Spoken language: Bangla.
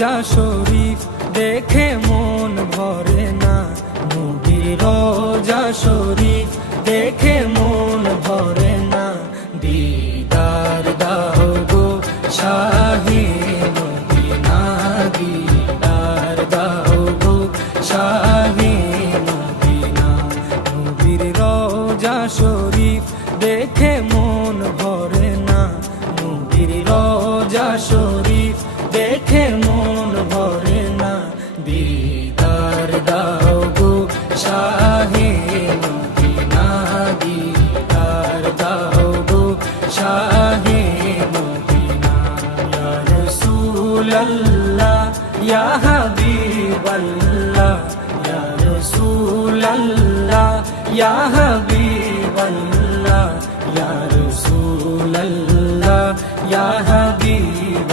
রোজা শরীফ দেখে মন ভরে না, নবীর রোজা শরীফ দেখে মন ভরে না। দিদার দাও গো শাহে মদিনা, দিদার দাও গো শাহে মদিনা। নবীর রোজা শরীফ দেখে মন ভরে না, নবীর রোজা শরীফ দেখে মন ভরে না। দিদার দাও গো শাহে মদিনা, দিদার দাও গো শাহে মদিনা। ইয়া রাসূলাল্লাহ ইয়া হাবিবাল্লাহ, ইয়া রাসূলাল্লাহ ইয়া হাবিবাল্লাহ, ইয়া রাসূলাল্লাহ ইয়া হাবিব